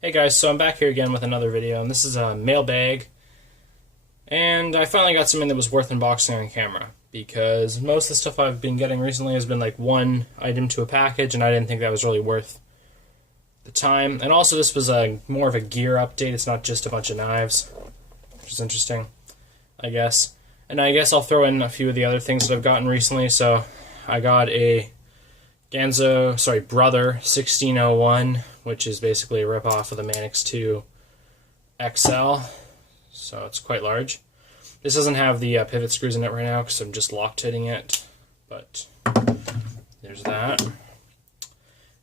Hey guys, so I'm back here again with another video, and this is a mailbag, and I finally got something that was worth unboxing on camera, because most of the stuff I've been getting recently has been like one item to a package, and I didn't think that was really worth the time. And also this was more of a gear update, it's not just a bunch of knives, which is interesting, I guess. And I guess I'll throw in a few of the other things that I've gotten recently. So I got a Brother 1601, which is basically a ripoff of the Manix 2 XL, so it's quite large. This doesn't have the pivot screws in it right now because I'm just Loctiting it, but there's that.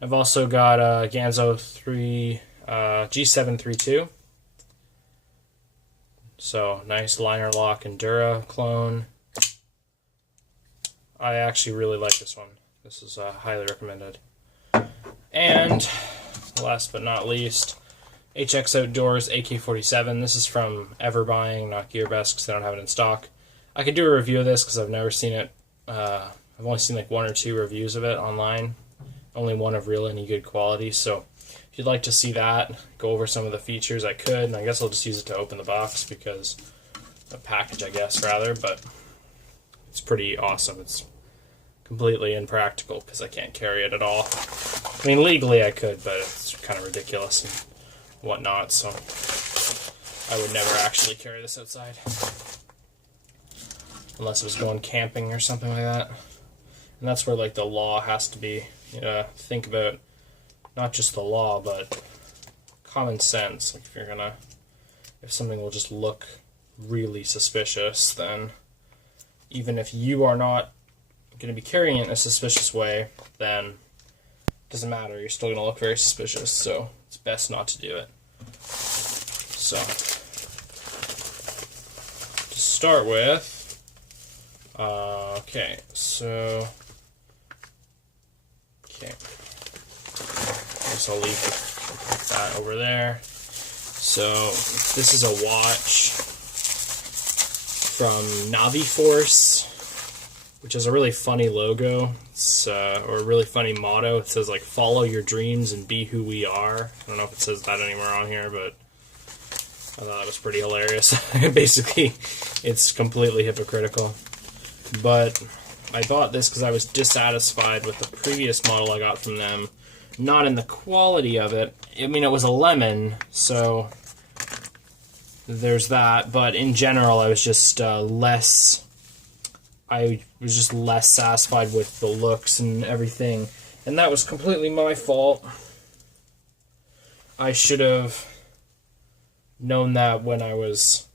I've also got a Ganzo G732, so nice liner lock Endura clone. I actually really like this one. This is highly recommended. And last but not least, HX Outdoors AK-47. This is from Everbuying, not GearBest, because they don't have it in stock. I could do a review of this because I've never seen it. I've only seen like one or two reviews of it online. Only one of real any good quality. So if you'd like to see that, go over some of the features, I could. And I guess I'll just use it to open the box because a package, I guess, rather. But it's pretty awesome. It's completely impractical because I can't carry it at all. I mean, legally I could, but it's kind of ridiculous and whatnot, so I would never actually carry this outside. Unless it was going camping or something like that. And that's where, like, the law has to be. Think about not just the law, but common sense. Like, if something will just look really suspicious, then even if you are not going to be carrying it in a suspicious way, then it doesn't matter, you're still going to look very suspicious, so it's best not to do it. So to start with, okay, I guess I'll leave that over there. So this is a watch from Naviforce, which has a really funny logo, or a really funny motto. It says, like, follow your dreams and be who we are. I don't know if it says that anywhere on here, but I thought that was pretty hilarious. Basically, it's completely hypocritical. But I bought this because I was dissatisfied with the previous model I got from them. Not in the quality of it. I mean, it was a lemon, so there's that. But in general, I was just less satisfied with the looks and everything, and that was completely my fault. I should have known that when I was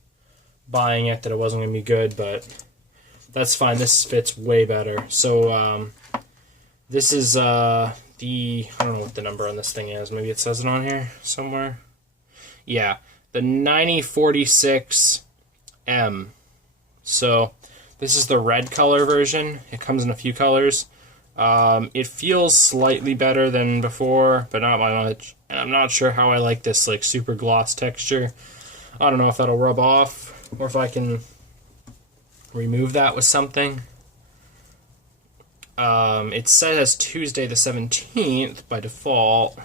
buying it, that it wasn't going to be good, but that's fine. This fits way better. So this is I don't know what the number on this thing is. Maybe it says it on here somewhere. Yeah, the 9046M. So this is the red color version. It comes in a few colors. It feels slightly better than before, but not by much. And I'm not sure how I like this, like, super gloss texture. I don't know if that'll rub off or if I can remove that with something. It says Tuesday the 17th by default,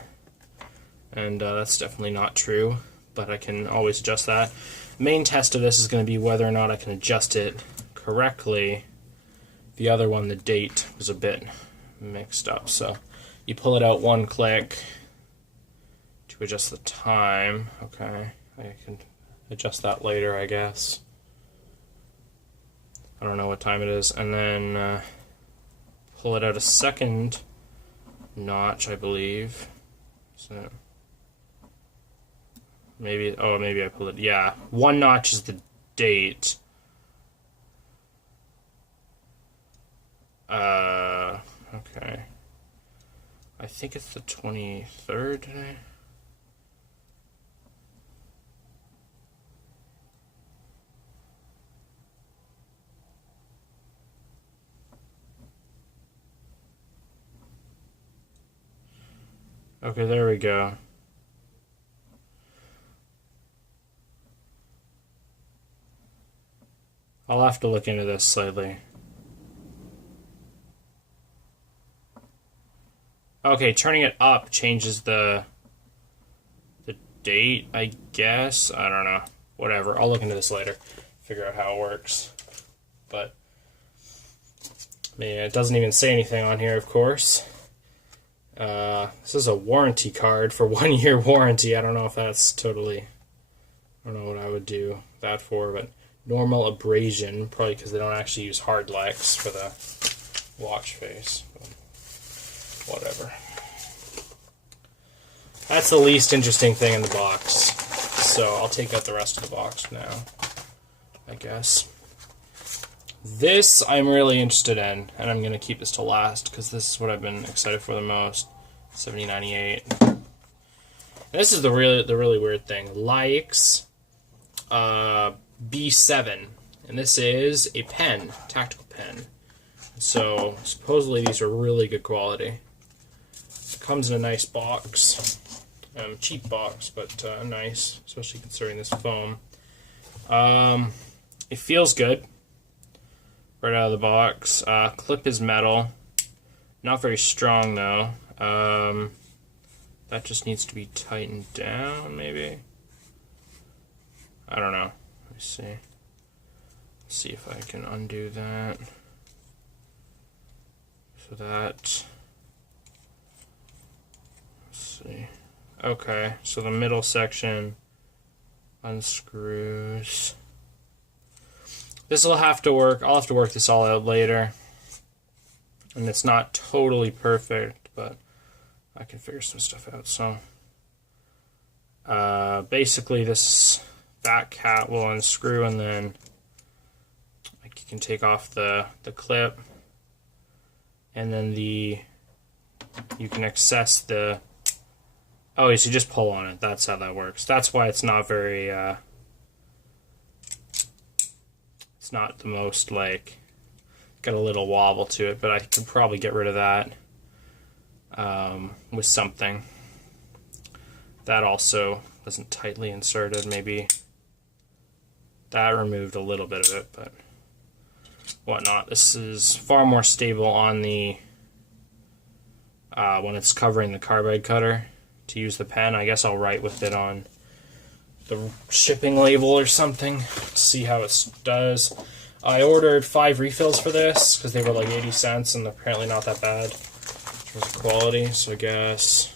and that's definitely not true, but I can always adjust that. Main test of this is going to be whether or not I can adjust it correctly. The other one, the date, was a bit mixed up, so you pull it out one click to adjust the time. Okay, I can adjust that later, I guess. I don't know what time it is. And then pull it out a second notch, I believe. So maybe I pulled it. Yeah, one notch is the date. Okay. I think it's the 23rd today. Okay, there we go. I'll have to look into this slightly. Okay, turning it up changes the date, I guess. I don't know. Whatever. I'll look into this later. Figure out how it works. But, yeah, it doesn't even say anything on here, of course. This is a warranty card for 1 year warranty. I don't know if that's totally... I don't know what I would do that for, but normal abrasion, probably because they don't actually use hard Lex for the watch face. But whatever. That's the least interesting thing in the box. So I'll take out the rest of the box now, I guess. This I'm really interested in, and I'm going to keep this to last because this is what I've been excited for the most. 7098. This is the really weird thing. Likes B7, and this is a pen, tactical pen. So supposedly these are really good quality. It comes in a nice box, cheap box, but nice, especially considering this foam. It feels good right out of the box. Clip is metal, not very strong though. That just needs to be tightened down, maybe. I don't know. Let me see. Let's see if I can undo that. So that. Let's see. Okay, so the middle section unscrews. This will have to work. I'll have to work this all out later. And it's not totally perfect, but I can figure some stuff out. So basically that cap will unscrew, and then you can take off the clip, and then you can access the... Oh, so you just pull on it. That's how that works. That's why it's not very... it's not the most, like... Got a little wobble to it, but I could probably get rid of that with something. That also wasn't tightly inserted. Maybe that removed a little bit of it, but whatnot. This is far more stable on the when it's covering the carbide cutter to use the pen. I guess I'll write with it on the shipping label or something to see how it does. I ordered 5 refills for this because they were like 80 cents and apparently not that bad in terms of quality, so I guess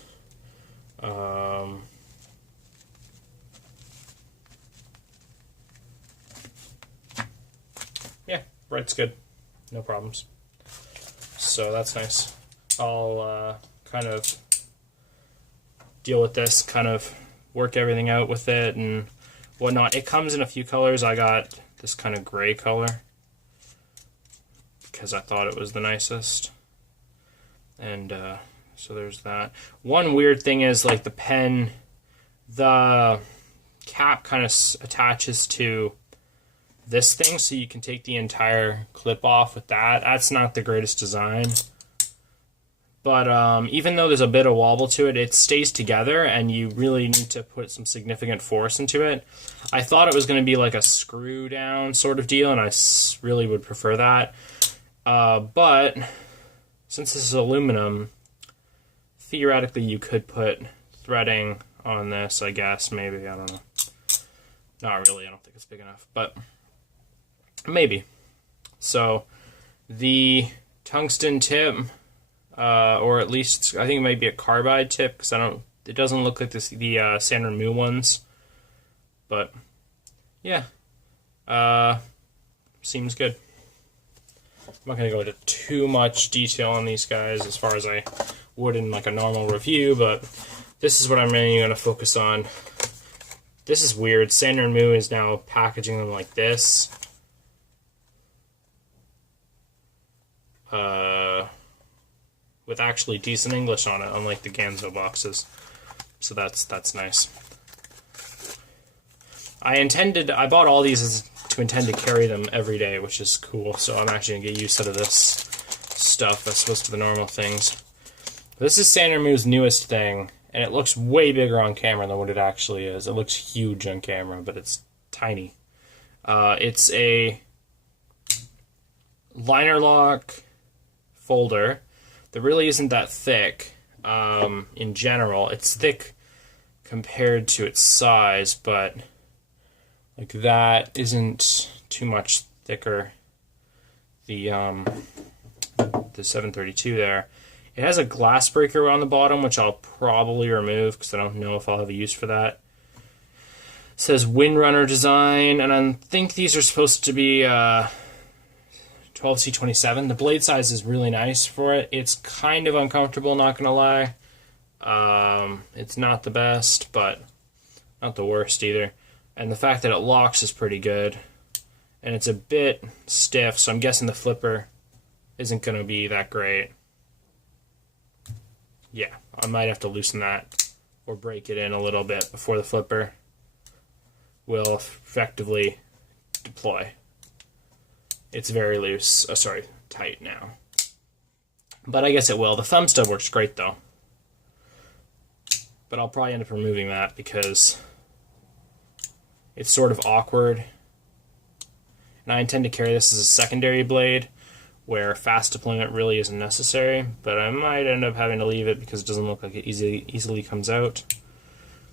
yeah, write's good, no problems, so that's nice. I'll kind of deal with this, kind of work everything out with it and whatnot. It comes in a few colors. I got this kind of gray color because I thought it was the nicest, and so there's that. One weird thing is, like, the pen, the cap kind of attaches to this thing, so you can take the entire clip off with that. That's not the greatest design, but even though there's a bit of wobble to it, it stays together, and you really need to put some significant force into it. I thought it was going to be like a screw down sort of deal, and I really would prefer that. But since this is aluminum, theoretically you could put threading on this, I guess, maybe, I don't know. Not really, I don't think it's big enough, but maybe. So the tungsten tip, or at least I think it might be a carbide tip, because it doesn't look like the Sander Mu ones, but yeah, seems good. I'm not going to go into too much detail on these guys as far as I would in like a normal review, but this is what I'm mainly going to focus on. This is weird. Sander Mu is now packaging them like this. With actually decent English on it, unlike the Ganzo boxes. So that's nice. I bought all these to intend to carry them every day, which is cool. So I'm actually gonna get used to this stuff as opposed to the normal things. This is Sander Mu's newest thing, and it looks way bigger on camera than what it actually is. It looks huge on camera, but it's tiny. It's a liner lock folder that really isn't that thick in general. It's thick compared to its size, but like that isn't too much thicker. The 732 there. It has a glass breaker on the bottom, which I'll probably remove because I don't know if I'll have a use for that. It says Windrunner design, and I think these are supposed to be 12C27. The blade size is really nice for it. It's kind of uncomfortable, not gonna lie. It's not the best, but not the worst either. And the fact that it locks is pretty good. And it's a bit stiff, so I'm guessing the flipper isn't gonna be that great. Yeah, I might have to loosen that or break it in a little bit before the flipper will effectively deploy. It's very loose, tight now. But I guess it will. The thumb still works great though. But I'll probably end up removing that because it's sort of awkward. And I intend to carry this as a secondary blade where fast deployment really isn't necessary, but I might end up having to leave it because it doesn't look like it easily comes out.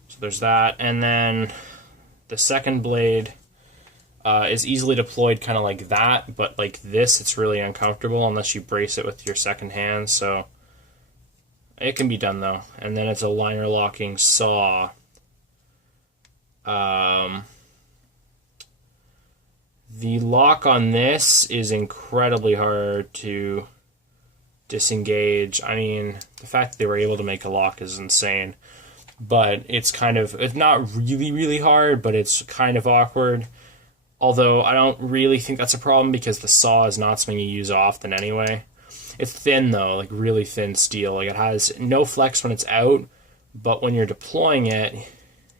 So there's that. And then the second blade is easily deployed kind of like that, but like this, it's really uncomfortable unless you brace it with your second hand, so it can be done though. And then it's a liner locking saw. The lock on this is incredibly hard to disengage. I mean, the fact that they were able to make a lock is insane. But it's not really hard, but it's kind of awkward. Although I don't really think that's a problem because the saw is not something you use often anyway. It's thin though, like really thin steel. Like it has no flex when it's out, but when you're deploying it,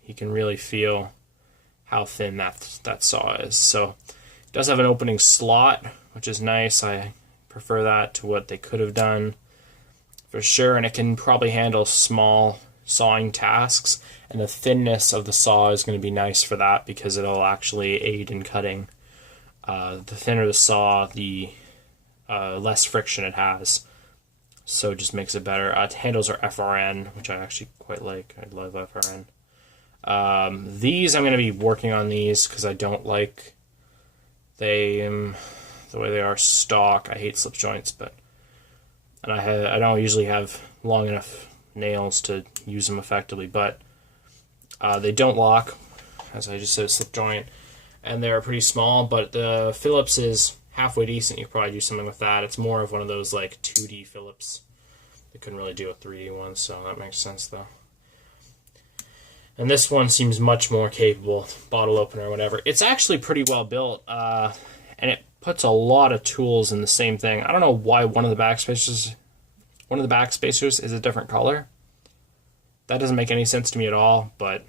you can really feel how thin that saw is. So it does have an opening slot, which is nice. I prefer that to what they could have done for sure, and it can probably handle small sawing tasks, and the thinness of the saw is going to be nice for that because it'll actually aid in cutting. The thinner the saw, the less friction it has, so it just makes it better. Handles are FRN, which I actually quite like. I love FRN. These, I'm going to be working on these because I don't like the way they are stock. I hate slip joints, and I don't usually have long enough nails to use them effectively, but they don't lock, as I just said, slip joint, and they're pretty small, but the Phillips is halfway decent. You could probably do something with that. It's more of one of those like 2D Phillips. They couldn't really do a 3D one, so that makes sense though. And this one seems much more capable, bottle opener or whatever. It's actually pretty well built, and it puts a lot of tools in the same thing. I don't know why one of the backspacers is a different color. That doesn't make any sense to me at all, but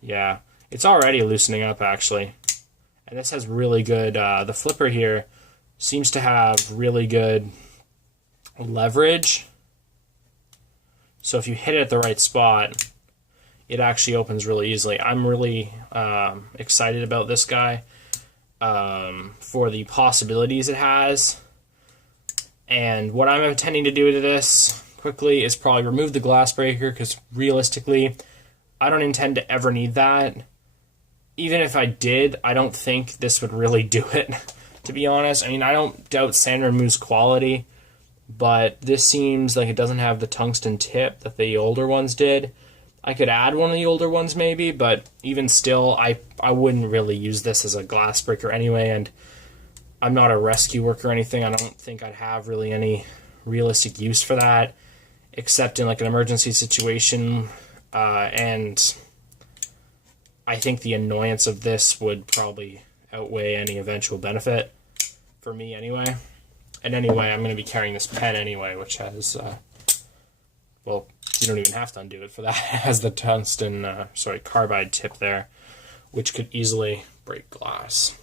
yeah, it's already loosening up actually. And this has really good, the flipper here seems to have really good leverage. So if you hit it at the right spot, it actually opens really easily. I'm really excited about this guy for the possibilities it has. And what I'm intending to do to this quickly is probably remove the glass breaker because realistically, I don't intend to ever need that. Even if I did, I don't think this would really do it, to be honest. I mean, I don't doubt sand removes quality, but this seems like it doesn't have the tungsten tip that the older ones did. I could add one of the older ones maybe, but even still, I wouldn't really use this as a glass breaker anyway, and I'm not a rescue worker or anything. I don't think I'd have really any realistic use for that, except in like an emergency situation, and I think the annoyance of this would probably outweigh any eventual benefit for me anyway. And anyway, I'm going to be carrying this pen anyway, which has, well, you don't even have to undo it for that. It has the tungsten, carbide tip there, which could easily break glass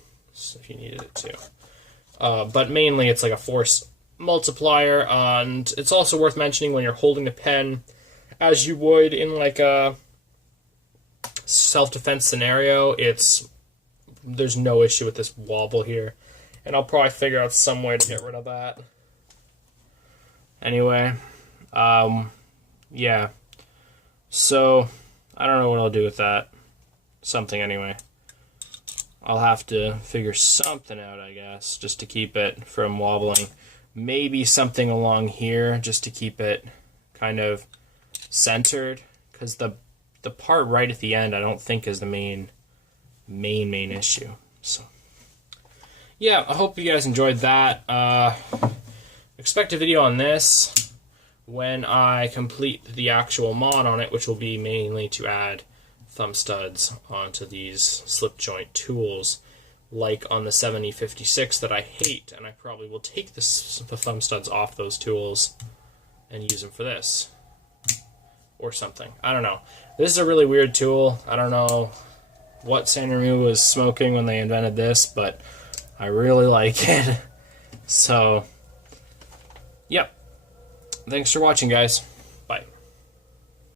if you needed it to. But mainly it's like a force multiplier, and it's also worth mentioning when you're holding the pen, as you would in like a self-defense scenario, there's no issue with this wobble here, and I'll probably figure out some way to get rid of that. Anyway, yeah, So, I don't know what I'll do with that. Something anyway. I'll have to figure something out, I guess, just to keep it from wobbling. Maybe something along here, just to keep it kind of centered. Because the part right at the end, I don't think is the main issue. So, yeah, I hope you guys enjoyed that. Expect a video on this when I complete the actual mod on it, which will be mainly to add thumb studs onto these slip joint tools, like on the 7056 that I hate, and I probably will take the thumb studs off those tools and use them for this. Or something. I don't know. This is a really weird tool. I don't know what Sanryu was smoking when they invented this, but I really like it. So, yep. Thanks for watching, guys.